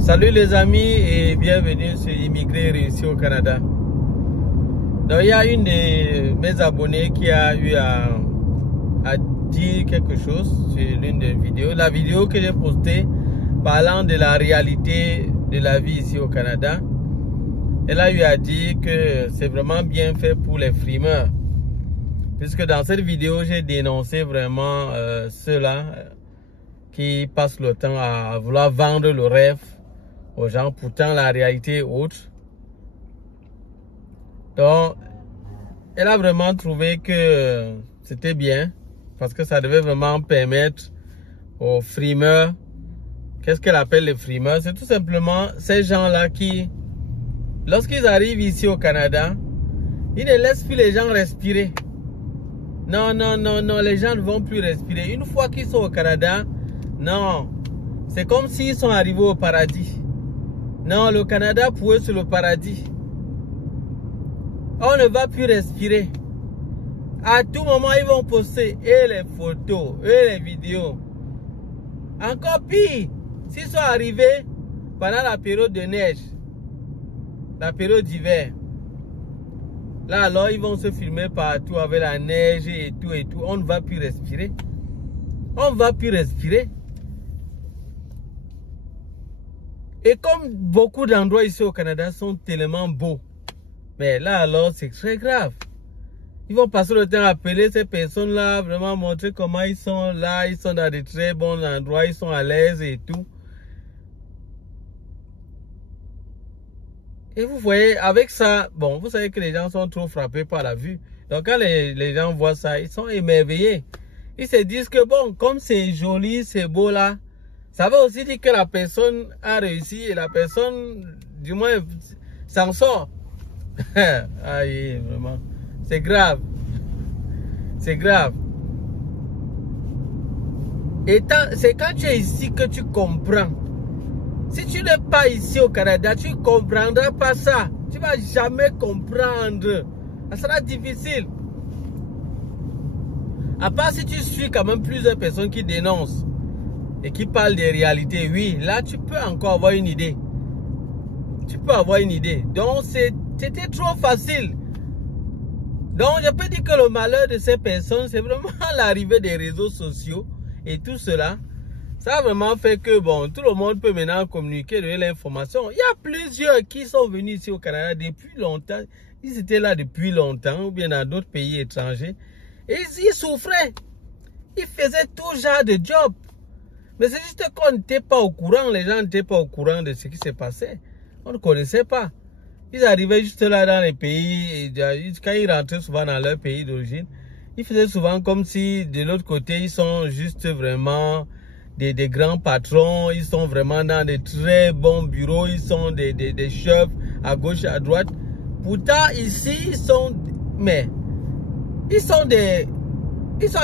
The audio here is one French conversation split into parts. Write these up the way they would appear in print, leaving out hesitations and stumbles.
Salut les amis et bienvenue sur Immigré réussi au Canada. Donc il y a une de mes abonnés qui a eu à dire quelque chose sur l'une des vidéos. La vidéo que j'ai postée parlant de la réalité de la vie ici au Canada. Elle a eu à dire que c'est vraiment bien fait pour les frimeurs. Puisque dans cette vidéo, j'ai dénoncé vraiment ceux-là qui passent le temps à vouloir vendre le rêve aux gens. Pourtant, la réalité est autre. Donc, elle a vraiment trouvé que c'était bien. Parce que ça devait vraiment permettre aux frimeurs. Qu'est-ce qu'elle appelle les frimeurs? C'est tout simplement ces gens-là qui, lorsqu'ils arrivent ici au Canada, ils ne laissent plus les gens respirer. Non, les gens ne vont plus respirer. Une fois qu'ils sont au Canada, non, c'est comme s'ils sont arrivés au paradis. Non, le Canada pour eux c'est le paradis. On ne va plus respirer. À tout moment, ils vont poster et les photos, et les vidéos. Encore pire, s'ils sont arrivés pendant la période de neige, la période d'hiver. Là, alors, ils vont se filmer partout avec la neige et tout et tout. On ne va plus respirer. On ne va plus respirer. Et comme beaucoup d'endroits ici au Canada sont tellement beaux, mais là, alors, c'est très grave. Ils vont passer le temps à appeler ces personnes-là, vraiment montrer comment ils sont là, ils sont dans de très bons endroits, ils sont à l'aise et tout. Et vous voyez, avec ça, bon, vous savez que les gens sont trop frappés par la vue. Donc quand les gens voient ça, ils sont émerveillés. Ils se disent que bon, comme c'est joli, c'est beau là, ça veut aussi dire que la personne a réussi et la personne, du moins, s'en sort. Aïe, vraiment. C'est grave. C'est grave. Et c'est quand tu es ici que tu comprends. Si tu n'es pas ici au Canada, tu ne comprendras pas ça. Tu ne vas jamais comprendre. Ça sera difficile. À part si tu suis quand même plusieurs personnes qui dénoncent et qui parlent des réalités, oui, là tu peux encore avoir une idée. Tu peux avoir une idée. Donc c'était trop facile. Donc je peux dire que le malheur de ces personnes, c'est vraiment l'arrivée des réseaux sociaux et tout cela. Ça a vraiment fait que, bon, tout le monde peut maintenant communiquer, donner l'information. Il y a plusieurs qui sont venus ici au Canada depuis longtemps. Ils étaient là depuis longtemps, ou bien dans d'autres pays étrangers. Et ils souffraient. Ils faisaient tout genre de job. Mais c'est juste qu'on n'était pas au courant. Les gens n'étaient pas au courant de ce qui se passait. On ne connaissait pas. Ils arrivaient juste là dans les pays. Et quand ils rentraient souvent dans leur pays d'origine, ils faisaient souvent comme si de l'autre côté, ils sont juste vraiment des grands patrons, ils sont vraiment dans de très bons bureaux, ils sont des chefs à gauche, à droite. Pourtant, ici, ils sont en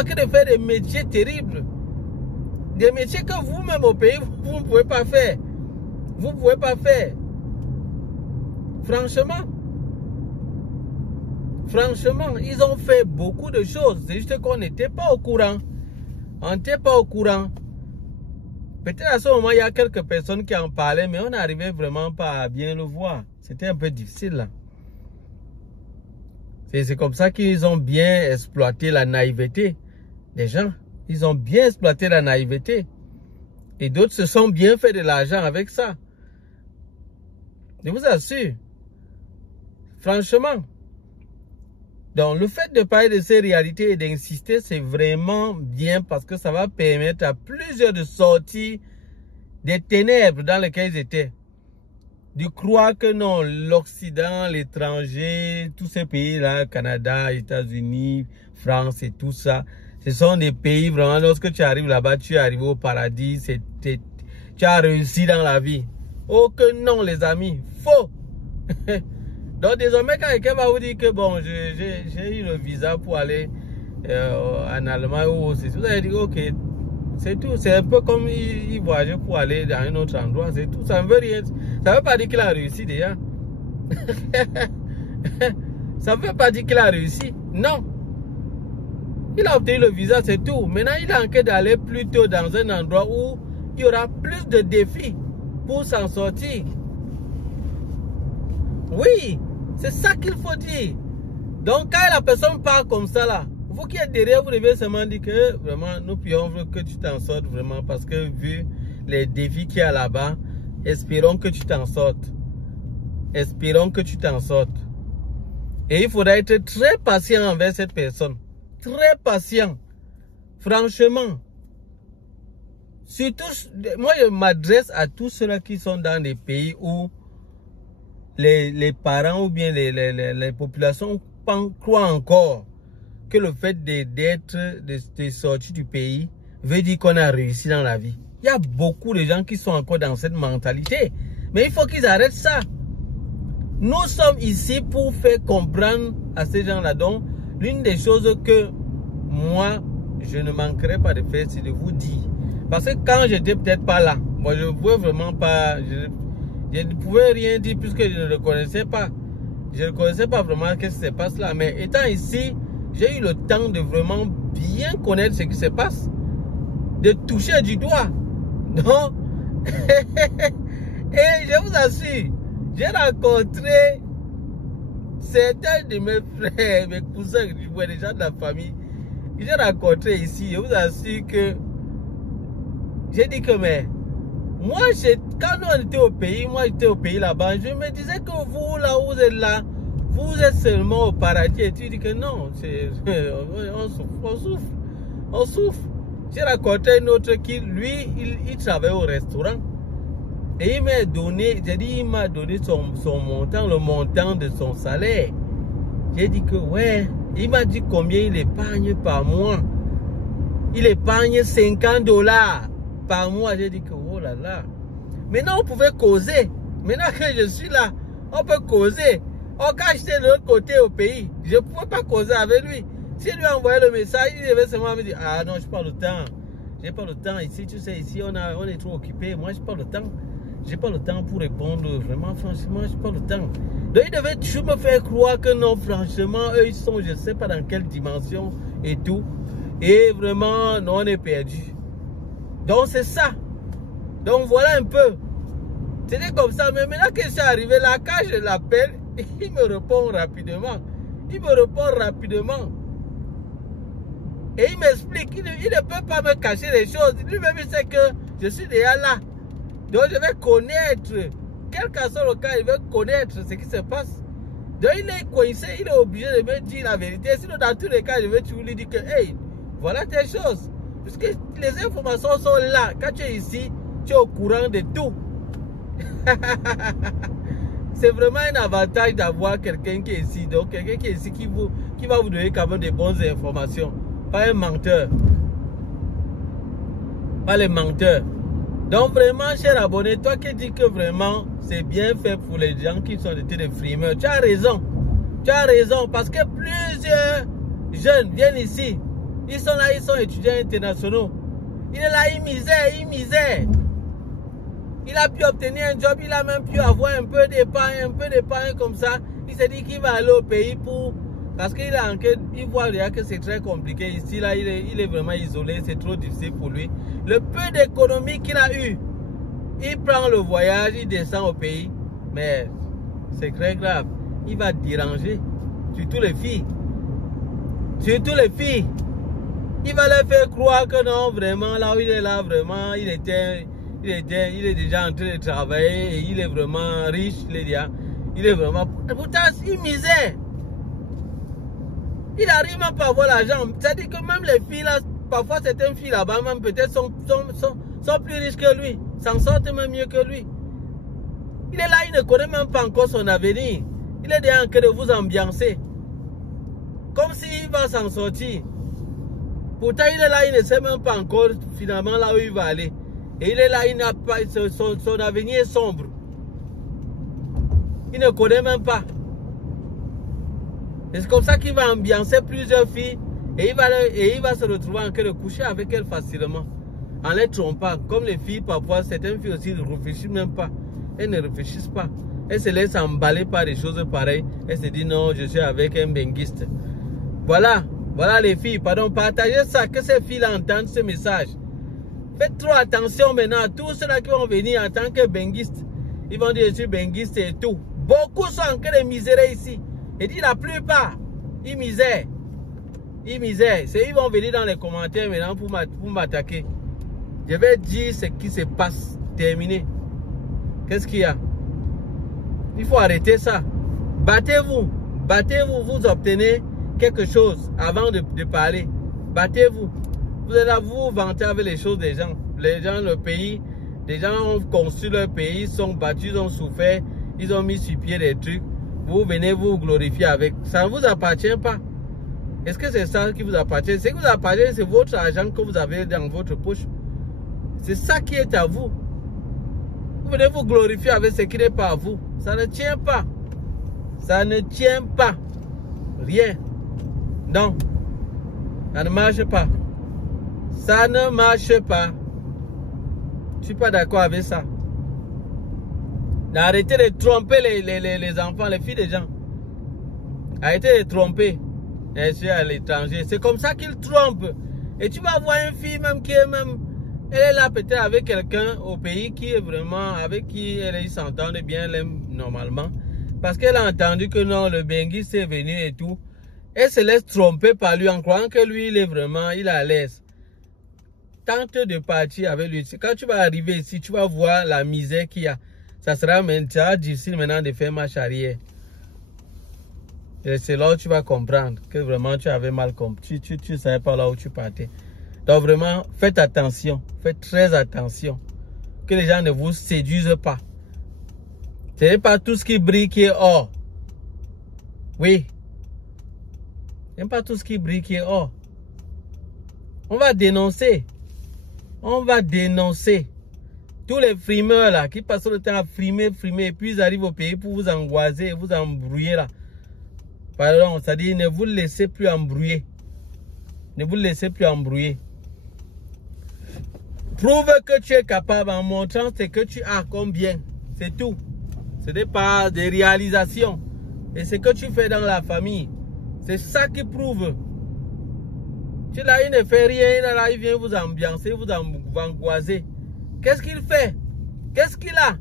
train de faire des métiers terribles. Des métiers que vous-même au pays, vous ne pouvez pas faire. Vous ne pouvez pas faire. Franchement, ils ont fait beaucoup de choses. C'est juste qu'on n'était pas au courant. On n'était pas au courant. Peut-être à ce moment, il y a quelques personnes qui en parlaient, mais on n'arrivait vraiment pas à bien le voir. C'était un peu difficile là. C'est comme ça qu'ils ont bien exploité la naïveté des gens. Ils ont bien exploité la naïveté. Et d'autres se sont bien fait de l'argent avec ça. Je vous assure. Franchement. Donc, le fait de parler de ces réalités et d'insister, c'est vraiment bien parce que ça va permettre à plusieurs de sortir des ténèbres dans lesquelles ils étaient. De croire que non, l'Occident, l'étranger, tous ces pays-là, Canada, États-Unis, France et tout ça, ce sont des pays vraiment, lorsque tu arrives là-bas, tu es arrivé au paradis, tu as réussi dans la vie. Oh que non, les amis, faux. Donc désormais, quand quelqu'un va vous dire que bon, j'ai eu le visa pour aller en Allemagne ou aussi, vous allez dire ok, c'est tout. C'est un peu comme il voyageait pour aller dans un autre endroit, c'est tout. Ça ne veut rien. Ça ne veut pas dire qu'il a réussi déjà. Ça ne veut pas dire qu'il a réussi. Non. Il a obtenu le visa, c'est tout. Maintenant, il a envie d'aller plutôt dans un endroit où il y aura plus de défis. pour s'en sortir. Oui, c'est ça qu'il faut dire. Donc quand la personne parle comme ça là, vous qui êtes derrière, vous devez seulement dire que vraiment nous prions que tu t'en sortes vraiment, parce que vu les défis qu'il y a là-bas, espérons que tu t'en sortes. Espérons que tu t'en sortes. Et il faudra être très patient envers cette personne. Très patient. Franchement. Surtout, moi je m'adresse à tous ceux-là qui sont dans des pays où les parents ou bien les populations croient encore que le fait d'être sorti du pays veut dire qu'on a réussi dans la vie. Il y a beaucoup de gens qui sont encore dans cette mentalité. Mais il faut qu'ils arrêtent ça. Nous sommes ici pour faire comprendre à ces gens-là. Donc, l'une des choses que moi, je ne manquerai pas de faire, c'est de vous dire. Parce que quand j'étais peut-être pas là, moi je ne pouvais vraiment pas, je ne pouvais rien dire puisque je ne le connaissais pas. Je ne connaissais pas vraiment ce qui se passe là. Mais étant ici, j'ai eu le temps de vraiment bien connaître ce qui se passe. De toucher du doigt. Donc, et je vous assure, j'ai rencontré certains de mes frères, mes cousins, des gens de la famille. J'ai rencontré ici, je vous assure que j'ai dit que mais moi, quand on était au pays, moi j'étais au pays là-bas, je me disais que vous là où vous êtes là, vous êtes seulement au paradis. Et tu dis que non, on souffre. J'ai rencontré un autre qui, lui, il travaille au restaurant. Et il m'a donné, j'ai dit, il m'a donné son montant, le montant de son salaire. J'ai dit que ouais, il m'a dit combien il épargne par mois. Il épargne $50 par mois. J'ai dit que oh là là. Maintenant on pouvait causer. Maintenant que je suis là, on peut causer. Oh, quand j'étais de l'autre côté au pays, je ne pouvais pas causer avec lui. Si lui envoyait le message, il devait seulement me dire ah non, je n'ai pas le temps. J'ai pas le temps ici, tu sais, ici on est trop occupé. Moi, je n'ai pas le temps. J'ai pas le temps pour répondre. Vraiment, franchement, je n'ai pas le temps. Donc, il devait toujours me faire croire que non, franchement, eux, ils sont, je ne sais pas dans quelle dimension et tout. Et vraiment, non, on est perdu. Donc, c'est ça. Donc, voilà un peu. C'était comme ça. Mais maintenant que je suis arrivé là, quand je l'appelle, il me répond rapidement. Il me répond rapidement. Et il m'explique. Il ne peut pas me cacher les choses. Lui-même, il sait que je suis déjà là. Donc, je vais connaître. Quel que soit le cas, il veut connaître ce qui se passe. Donc, il est coincé. Il est obligé de me dire la vérité. Sinon, dans tous les cas, je vais toujours lui dire que, hey, voilà tes choses. Parce que les informations sont là. Quand tu es ici, tu es au courant de tout. C'est vraiment un avantage d'avoir quelqu'un qui est ici. Donc, quelqu'un qui est ici qui va vous donner quand même des bonnes informations. Pas un menteur. Pas les menteurs. Donc, vraiment, cher abonné, toi qui dis que vraiment, c'est bien fait pour les gens qui sont des frimeurs. Tu as raison. Tu as raison. Parce que plusieurs jeunes viennent ici. Ils sont là, ils sont étudiants internationaux. Il est là, il misère. Il a pu obtenir un job, il a même pu avoir un peu d'épargne comme ça. Il s'est dit qu'il va aller au pays pour... Parce qu'il a enquête, il voit déjà que c'est très compliqué. Ici, là, il est vraiment isolé, c'est trop difficile pour lui. Le peu d'économie qu'il a eu, il prend le voyage, il descend au pays. Mais c'est très grave. Il va déranger, surtout les filles. Surtout les filles. Il va leur faire croire que non, vraiment, là où il est là, vraiment, il est déjà en train de travailler et il est vraiment riche, il est vraiment... Pourtant, il misère. Il n'arrive même pas à avoir l'argent. C'est-à-dire que même les filles là, parfois certaines filles là-bas, même peut-être sont plus riches que lui, s'en sortent même mieux que lui. Il est là, il ne connaît même pas encore son avenir. Il est déjà en train de vous ambiancer. Comme s'il va s'en sortir. Pourtant, il est là, il ne sait même pas encore finalement là où il va aller. Et il est là, il n'a pas, son avenir est sombre. Il ne connaît même pas. C'est comme ça qu'il va ambiancer plusieurs filles et il va se retrouver en train de coucher avec elles facilement. En les trompant. Comme les filles, parfois, certaines filles aussi ne réfléchissent même pas. Elles ne réfléchissent pas. Elles se laissent emballer par des choses pareilles. Elles se disent non, je suis avec un benguiste. Voilà les filles, pardon, partagez ça, que ces filles entendent ce message. Faites trop attention maintenant à tous ceux-là qui vont venir en tant que benguistes. Ils vont dire je suis benguiste et tout. Beaucoup sont en train de misérer ici. Et dit la plupart, ils misèrent. Ils misèrent. Ils vont venir dans les commentaires maintenant pour m'attaquer. Je vais dire ce qui se passe. Terminé. Qu'est-ce qu'il y a? Il faut arrêter ça. Battez-vous. Battez-vous. Vous obtenez quelque chose avant de parler. Battez-vous. Vous allez vous vanter avec les choses des gens. Les gens, le pays, les gens ont construit leur pays, ils sont battus, ils ont souffert, ils ont mis sur pied des trucs. Vous venez vous glorifier avec. Ça ne vous appartient pas. Est-ce que c'est ça qui vous appartient? Ce qui vous appartient, c'est votre argent que vous avez dans votre poche. C'est ça qui est à vous. Vous venez vous glorifier avec ce qui n'est pas à vous. Ça ne tient pas. Ça ne tient pas. Rien. Non. Ça ne marche pas. Ça ne marche pas. Je ne suis pas d'accord avec ça. Arrêtez de tromper les enfants, les filles des gens. Arrêtez de tromper. À l'étranger. C'est comme ça qu'ils trompent. Et tu vas voir une fille même qui est même... Elle est là peut-être avec quelqu'un au pays qui est vraiment... Avec qui elle s'entendent bien normalement. Parce qu'elle a entendu que non, le benguiste est venu et tout. Elle se laisse tromper par lui en croyant que lui, il est vraiment... Il est à l'aise. Tente de partir avec lui. Quand tu vas arriver ici, tu vas voir la misère qu'il y a. Ça sera maintenant difficile maintenant de faire marche arrière. Et c'est là où tu vas comprendre que vraiment tu avais mal compris. Tu ne savais pas là où tu partais. Donc vraiment, faites attention. Faites très attention. Que les gens ne vous séduisent pas. Ce n'est pas tout ce qui brille qui est or. Oui. Ce n'est pas tout ce qui brille qui est or. On va dénoncer. On va dénoncer. Tous les frimeurs là, qui passent le temps à frimer, et puis ils arrivent au pays pour vous angoiser, vous embrouiller là. Pardon, c'est-à-dire ne vous laissez plus embrouiller. Ne vous laissez plus embrouiller. Prouve que tu es capable en montrant ce que tu as comme bien. C'est tout. Ce n'est pas des réalisations. Et ce que tu fais dans la famille, c'est ça qui prouve. Tu là, il ne fait rien, là, il vient vous ambiancer, vous angoiser. Qu'est-ce qu'il fait? Qu'est-ce qu'il a?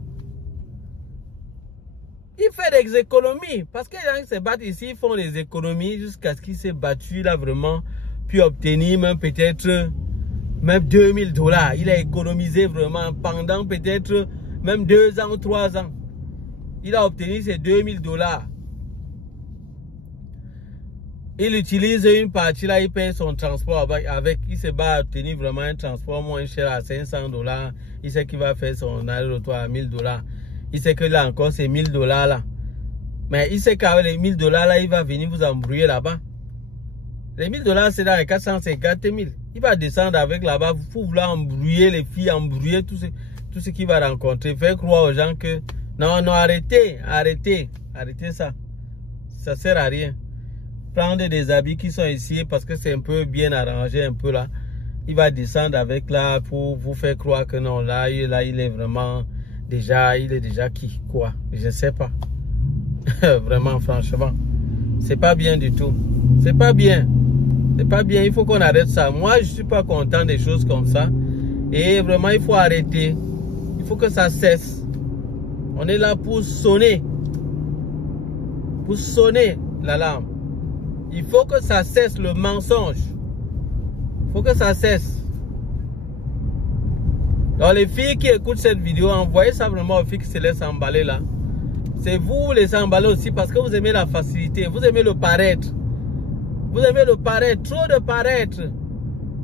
Il fait des économies. Parce que les gens qui se battent ici, ils font des économies jusqu'à ce qu'il s'est battu là vraiment. Puis obtenir même peut-être même 2000 $. Il a économisé vraiment pendant peut-être même 2 ans ou 3 ans. Il a obtenu ces 2000 $. Il utilise une partie là, il paye son transport avec. Il se bat à obtenir vraiment un transport moins cher à 500 $. Il sait qu'il va faire son aller-retour à 1000 $. Il sait que là encore c'est 1000 $ là. Mais il sait qu'avec les 1000 $ là, il va venir vous embrouiller là-bas. Les 1000 $ c'est dans les 450 000. Il va descendre avec là-bas pour vouloir embrouiller les filles, embrouiller tout ce qu'il va rencontrer. Faire croire aux gens que non, non, arrêtez, arrêtez, arrêtez ça. Ça sert à rien. Prendre des habits qui sont ici parce que c'est un peu bien arrangé un peu là. Il va descendre avec là pour vous faire croire que non, là il est vraiment déjà, il est déjà qui, quoi, je sais pas. Vraiment, franchement, c'est pas bien du tout. C'est pas bien. C'est pas bien, il faut qu'on arrête ça. Moi, je suis pas content des choses comme ça. Et vraiment, il faut arrêter. Il faut que ça cesse. On est là pour sonner. Pour sonner l'alarme. Il faut que ça cesse le mensonge. Il faut que ça cesse. Donc les filles qui écoutent cette vidéo, envoyez ça vraiment aux filles qui se laissent emballer là. C'est vous les emballer aussi parce que vous aimez la facilité. Vous aimez le paraître. Vous aimez le paraître. Trop de paraître.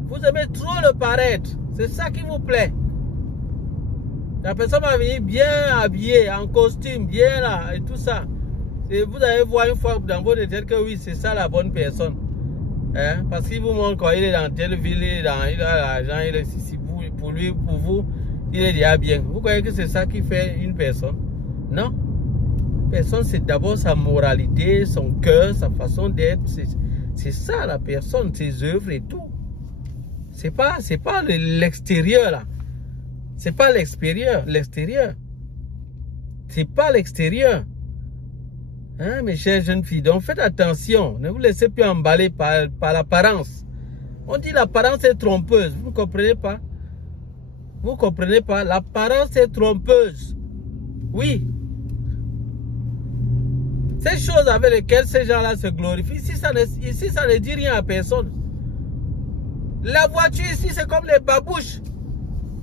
Vous aimez trop le paraître. C'est ça qui vous plaît. La personne va venir bien habillée, en costume, bien là et tout ça. Et vous allez voir une fois dans votre tête que oui, c'est ça la bonne personne. Hein? Parce qu'il vous montre quand il est dans telle ville, il a l'argent, il est ici. Pour lui, pour vous, il est déjà bien. Vous croyez que c'est ça qui fait une personne? Non. Personne, c'est d'abord sa moralité, son cœur, sa façon d'être. C'est ça la personne, ses œuvres et tout. C'est pas l'extérieur là. C'est pas l'extérieur. C'est pas l'extérieur. Hein, mes chères jeunes filles, donc faites attention. Ne vous laissez plus emballer par l'apparence. On dit l'apparence est trompeuse. Vous ne comprenez pas? Vous comprenez pas? L'apparence est trompeuse. Oui. Ces choses avec lesquelles ces gens-là se glorifient, ici ça ne dit rien à personne. La voiture ici, c'est comme les babouches.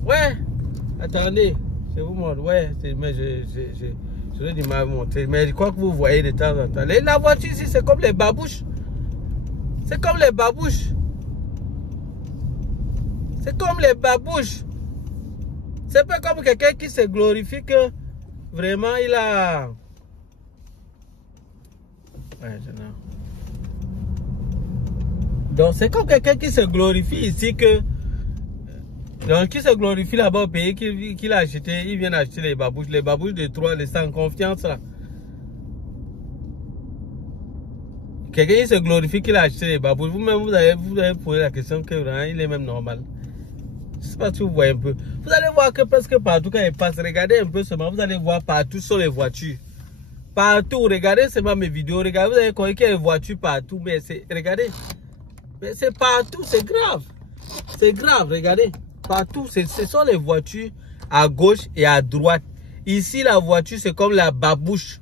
Ouais. Attendez, je vous montre. Ouais, mais je vais dire montrer. Mais je crois que vous voyez de temps en temps. La voiture ici, c'est comme les babouches. C'est comme les babouches. C'est comme les babouches. C'est pas comme quelqu'un qui se glorifie que vraiment il a... Ouais, je know. Donc c'est comme quelqu'un qui se glorifie ici que... Donc qui se glorifie là-bas au pays qu'il a acheté, il vient acheter les babouches de 3, les sans confiance là. Quelqu'un qui se glorifie qu'il a acheté les babouches, vous-même vous avez posé la question que vraiment il est même normal. Je ne sais pas si vous voyez un peu. Vous allez voir que presque partout quand il passe, regardez un peu seulement, vous allez voir partout sur les voitures. Partout, regardez seulement mes vidéos, regardez, vous allez voir qu'il y a des voitures partout, mais c'est, regardez, mais c'est partout, c'est grave. C'est grave, regardez. Partout, ce sont les voitures à gauche et à droite. Ici, la voiture, c'est comme la babouche.